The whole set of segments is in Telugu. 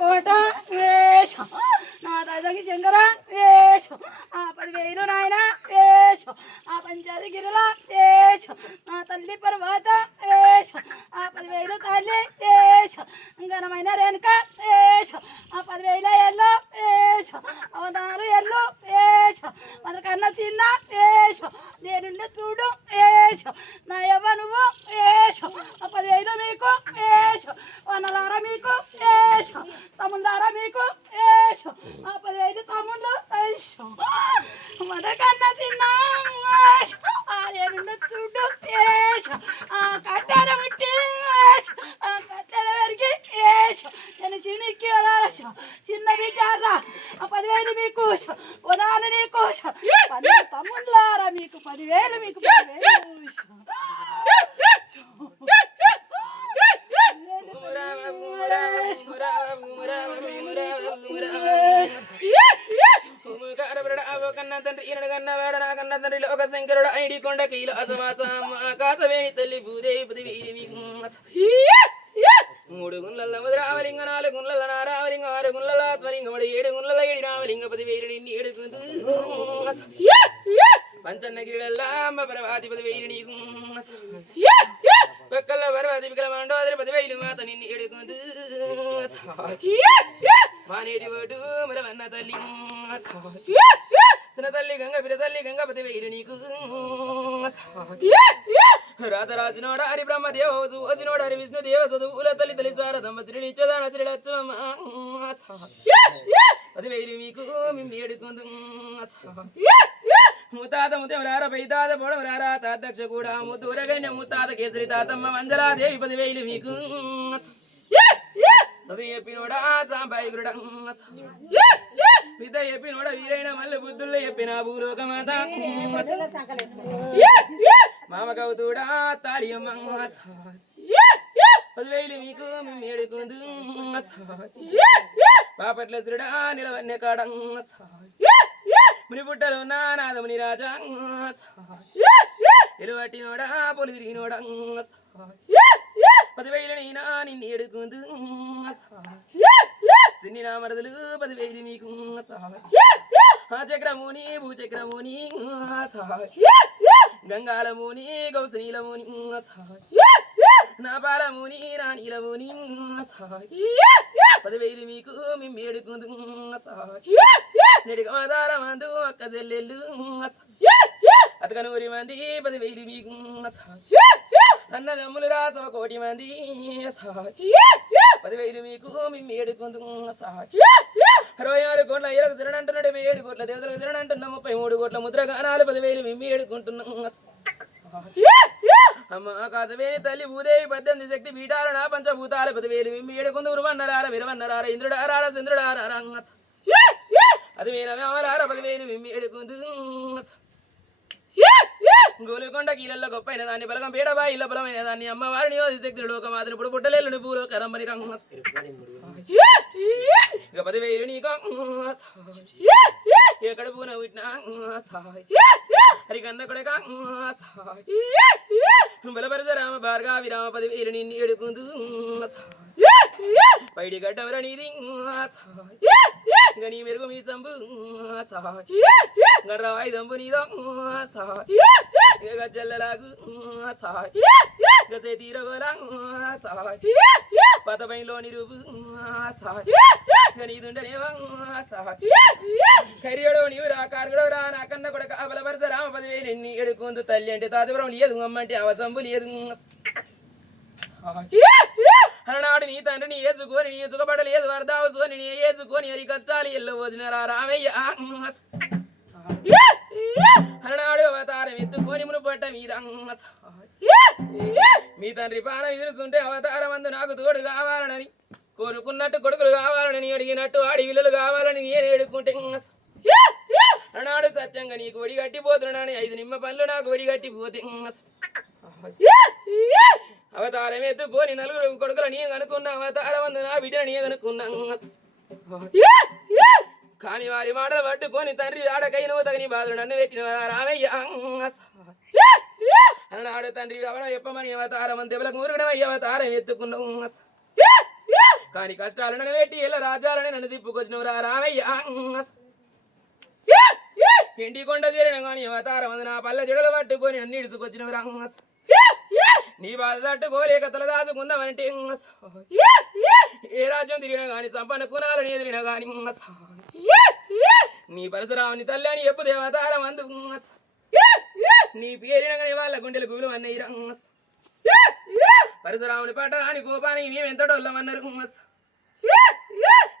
కోట వేషం నా తల్లికి శంకర వేషం ఆ 10,000 నాయన వేషం ఆ పంచాది గిరిల వేషం నా తల్లి పర్వత వేషం ఆ 10,000 తల్లి వేషం ఘనమైన రేణుక వేషం ఆ 10,000 ఎల్లో వేషం అవతారు ఎల్లో వేషం మనకన్నా చిన్న వేషం నేనుండి చూడు వేషం నా యవ్వ నువ్వు వేషం ఆ 10,000 మీకు వేషం వనలారా మీకు వేషం తమ్ముళ్ళారా మీకు వేషం ఆ 10,000 తమ్ముళ్ళు వేషం మనకన్నా చిన్న వేషం ఆ నేనుండి చూడు వేషం ఆ కట్టెల ముట్టి వేషం ఆ కట్టెల పెరిగి వేషం నేను చినికి వదాలసం చిన్న బిడ్డారా ఆ 10,000 మీకు వదాలు నీకు తమ్ముళ్ళారా మీకు 10,000 మీకు 10,000 కన్నా తండ్రి ఈయన కన్నా వాడ నా కన్నా తండ్రి లోక శంకరుడు ఐడి కొండ కీలు అసమాసవేని తల్లి భూదేవి పదివేలి మూడు గుండ్ల రామలింగ 4 గుండ్ల నారామలింగ 6 గుండ్ల ఆత్మలింగ 7 గుండ్ల 7 రామలింగ 10,000 నిన్ను ఏడుకుందు పంచన్నగిరిలమ్మ పరవాది 10,000 నీకు పక్కల పరవాది వికల మండోదరి 10,000 మాత నిన్ను ఏడుకుందు మానేటి ఓటు మరవన్న తల్లి చిన్న తల్లి గంగ పిర తల్లి గంగ 10,000 నీకు రాధరాజునోడ హరి బ్రహ్మదేవసు అజినోడ హరి విష్ణుదేవ చదువుల తల్లి తల్లి శారదమ్మ శ్రీడి చదన శ్రీడచ్చమ్మ 10,000 మీకు మేము ఏడుకుందు ముతాత ముతమరార పైతాత పొడవరారా తాతక్ష కూడా ముద్దూరగణ్య ముతాత కేసరి తాతమ్మ మంజరాదేవి 10,000 మీకు చదువు చెప్పినోడా సాంబాయిగురుడ విద్య చెప్పినోడ వీరైన మళ్ళీ బుద్ధుల్లో చెప్పిన భూలోకమాత మామ కవుతుడా తాలియమ్మ 10,000 మీకు మేము ఏడుకుందు పాపట్ల శ్రుడా నిలవన్య కాడ ముని పుట్టలో నాదముని రాజా ఎలువట్టినోడా పొలి తిరిగినోడా 10,000 నైనా నిన్ను ఏడుకుందు సిన్ని నా మరదలు 10,000 మీకు ఆ చక్రముని భూచక్రముని గంగాలముని గౌసనీలముని నా పాలముని నా నీలముని 10,000 మీకు మేము ఏడుకుందు నెడిగమాదార మందు అక్క చెల్లెళ్ళు అతకనూరి మంది 10,000 మీకు అన్నదమ్ములు రాసవ 1,000 మంది 10,000 మీకు మేము ఏడుకుందు 66 కోట్ల అయ్యలకు శరణంటున్నాడు 7 కోట్ల దేవతలకు శరణంటున్నాం 33 కోట్ల ముద్రగానాలు 10,000 మేము ఏడుకుంటున్నాం అమ్మ కాసవేని తల్లి భూదేవి 18 శక్తి పీఠాల నా పంచభూతాల 10,000 మేము ఏడుకుందు ఉరువన్నరార విరవన్నరార ఇంద్రుడారార చంద్రుడారార అది మీరమే అమలార 10,000 మేము ఏడుకుందు గోలుకొండ కీలల్లో గొప్పైన దాన్ని బలగం పీడబాయి ఇళ్ళ బలమైన దాన్ని అమ్మవారిని శక్తులు లోకమాతను ఇప్పుడు పుట్టలేళ్ళు భూలో కరమ్మని ఇక 10,000 నీకు ఎక్కడ పూన పుట్టినా హరికన్న కొడక బలపరచ రామ భార్గా విరామ 10,000 నిన్ను ఏడుకుందు పైడి గడ్డవర నీది ఇక నీ మెరుగు మీ సంబు గడ్రవాయి దంబు నీదో ఇక గజ్జల్లలాగు ఇక సేతీరగోలా పతపైలో నిరుపు ఇక నీదుండనేవా కరియడో నీవు రా కారుగుడో రా నా కన్న కొడక బలపరచ రామ 10,000 నిన్ను ఏడుకుందు తల్లి అంటే తాతపురం లేదు అమ్మంటే అవసంబు లేదు అలనాడు నీ తండ్రిని ఏసుకొని నీ సుఖపడలేదు వరదావసుకొని నీ ఏసుకొని అరి కష్టాలు ఎల్లో వదినరా రామయ్య అలనాడు అవతారం ఎత్తుకొని మునుపట్ట మీద మీ తండ్రి పాన ఎదురుస్తుంటే అవతారం అందు నాకు తోడు కావాలనని కోరుకున్నట్టు కొడుకులు కావాలని అడిగినట్టు ఆడి విల్లులు కావాలని నేను ఏడుకుంటే అలనాడు సత్యంగా నీకు ఒడి కట్టిపోతున్నానని 5 నిమ్మ పనులు నాకు ఒడి కట్టిపోతే అవతారం ఎత్తుకొని 4 కొడుకులు నీ కనుక్కున్నా అవతారం అందు నా బిడ్డ నీ కనుక్కున్నా కాని వారి మాటలు పట్టుకొని తండ్రి ఆడకైన తగని బాధలు నన్ను పెట్టిన రామయ్య అన్నాడు తండ్రి రవణ చెప్పమని అవతారం దెబ్బలకు మురుగడం అవతారం ఎత్తుకున్నావు కానీ కష్టాలను పెట్టి ఎలా రాజాలని నన్ను తిప్పుకొచ్చినవురా రామయ్య ఇంటి కొండ చేరిన కానీ అవతారం అందు నా పల్లె జడలు పట్టుకొని నన్ను ఇడుచుకొచ్చినవురా నీ బాధ తట్టుకోలేక తల దాచుకుందామంటే ఏ రాజ్యం తిరిగినా గాని సంపన్న కులాలని ఎదిరినా గాని నీ పరశురాముని తల్లి అని ఎప్పు దేవతారం అందు నీ పేరినగానే వాళ్ళ గుండెలు గుబులు అన్నయ్య పరశురాముని పట్టరాని కోపానికి మేమెంతటోళ్ళమన్నారు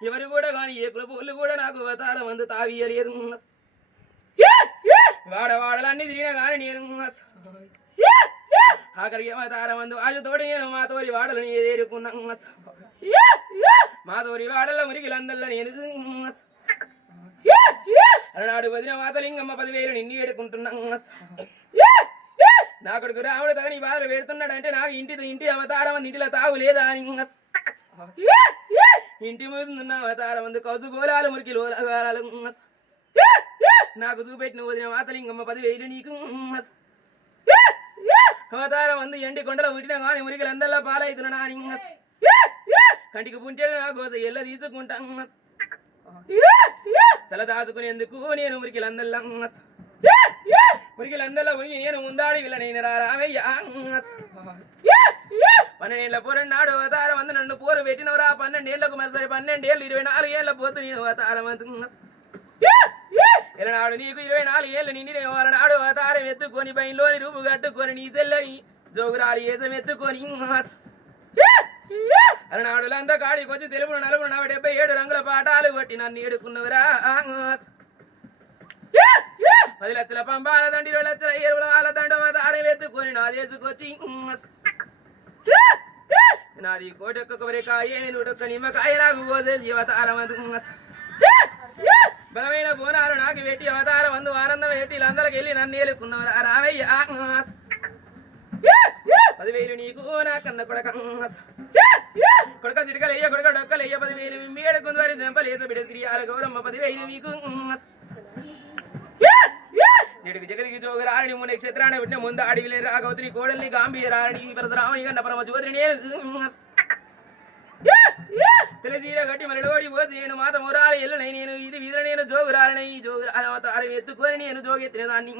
ఎవరు కూడా గాని ఏ కులపోళ్ళు కూడా నాకు అవతారం అందు తావియలేదు వాడవాడలన్నీ తిరిగినా గాని నేను ఆఖరికి అవతారం అందు ఆశతోటి నేను మా తోరి వాడలని ఎదుర్కొన్నా మా తోరి వాడల మురికిలందల్లా నేను అలనాడు వదిన మాతలింగమ్మ 10,000 నిన్ను ఏడుకుంటున్నా నా కొడుకు రాముడు తగని బాధలు పెడుతున్నాడంటే నాకు ఇంటి అవతారం అంది ఇంటిలో తావు లేదా అని ఇంటి ముందున్న అవతారం అందు కౌసుగోళాలు మురికి లోలాలు నాకు చూపెట్టిన వదిన మాతలింగమ్మ 10,000 నీకు అవతారం అందు ఎండి కొండల పుట్టిన కానీ మురికిలందల్లా పాలవుతున్నా కంటికి పుంచాడు నా కోసం ఎల్ల తీసుకుంటా తల దాచుకునేందుకు నేను మురికిలందల్లా మురికి నేను ముందాడి వీళ్ళనైన రామయ్య 12 ఏళ్ల పోరన్నాడు అవతారం అందు నన్ను పోరు పెట్టినవరా 12 ఏళ్లకు మసరి 12 ఏళ్ళు 24 ఏళ్ల పోతు నేను అవతారం అందు ఎలనాడు నీకు 24 ఏళ్ళు నిండి వారనాడు అవతారం ఎత్తుకొని బయలులోని రూపు కట్టుకొని నీ సెల్లని జోగురాలి ఏసం ఎత్తుకొని అలనాడులంతా కాడికి వచ్చి తెలుపును నలుపును 77 రంగుల పాఠాలు కొట్టి నన్ను ఏడుకున్నవరా 10 లక్షల పంపాల దండి 20 లక్షల ఎరువుల వాళ్ళ దండ అవతారం ఎత్తుకొని నా చేసుకొచ్చి నాది కోటొక్క కొబ్బరికాయ 100 నిమ్మకాయ నాకు కోసేసి అవతారం అందు బలమైన బోనాలు నాకు పెట్టి అవతారం అందు ఆనందం పెట్టి వీళ్ళందరికి వెళ్ళి నన్ను ఏలుకున్నవరా రామయ్య 10,000 నీకు నా కన్న కొడక కొడక చిటికలయ్య కొడక డొక్కలయ్య 10,000 మేడకుంది వారి చెంపలేస బిడ్డ శ్రీయాల గౌరమ్మ 10,000 మీకు నేడుకు జగదికి జోగరాని మూడు నక్షత్రాన్ని పెట్టిన ముందు అడవిని రాగవతిని కోడల్ని గాంభీరాని పరశురామని కన్న పరమ జ్యోతిని నేను తెలిసీర గట్టి మరలోడి పోసి నేను మాత మురాలి ఎల్లునై నేను ఇది వీధుల నేను జోగురాలని ఈ జోగురాల అవతారం ఎత్తుకొని నేను జోగెత్తిన దాన్ని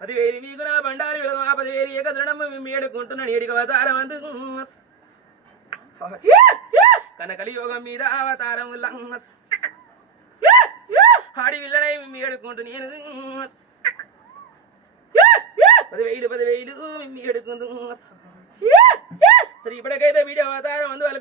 10,000 మీకు నా బండారి 10,000 ఏకదృఢం ఏడుకుంటున్నాను ఏడికి అవతారం అందు కనకలి యోగం మీద అవతారం ఆడి విల్లడై ఏడుకుంటూ నేను 10,000 ఏడుకుంటూ సరే ఇప్పటికైతే వీడియో అవతారం అందువల్ల